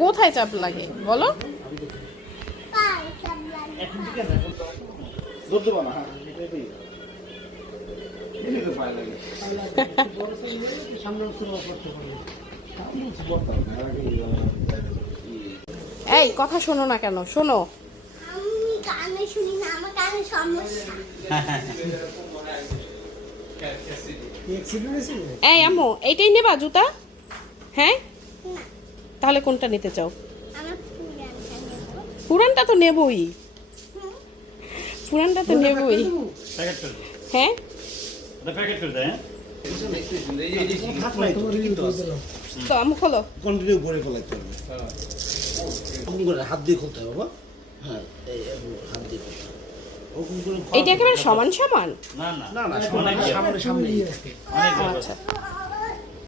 কোথায় চাপ লাগে বলো? এই কথা শোনো না কেন? শোনো। আমি কানে শুনি না, আমার কানে সমস্যা। এই আম্মু, এইটাই নেবা জুতা? হ্যাঁ, না, তাহলে কোনটা নিতে চাও? আমার পুরানটা নেব। পুরানটা তো নেবই, হুম, পুরানটা তো নেবই। হ্যাঁ, তো আম্মু খোলো। কন্টিনিউ করে ফেলাইতে হবে। ওরকম করে হাত দিয়ে খুলতে হবে বাবা। হ্যাঁ, এই হাত দিয়ে খুলতে হবে। ওরকম করে এইটা একেবারে সমান সমান। না না সামনে সামনে আচ্ছা,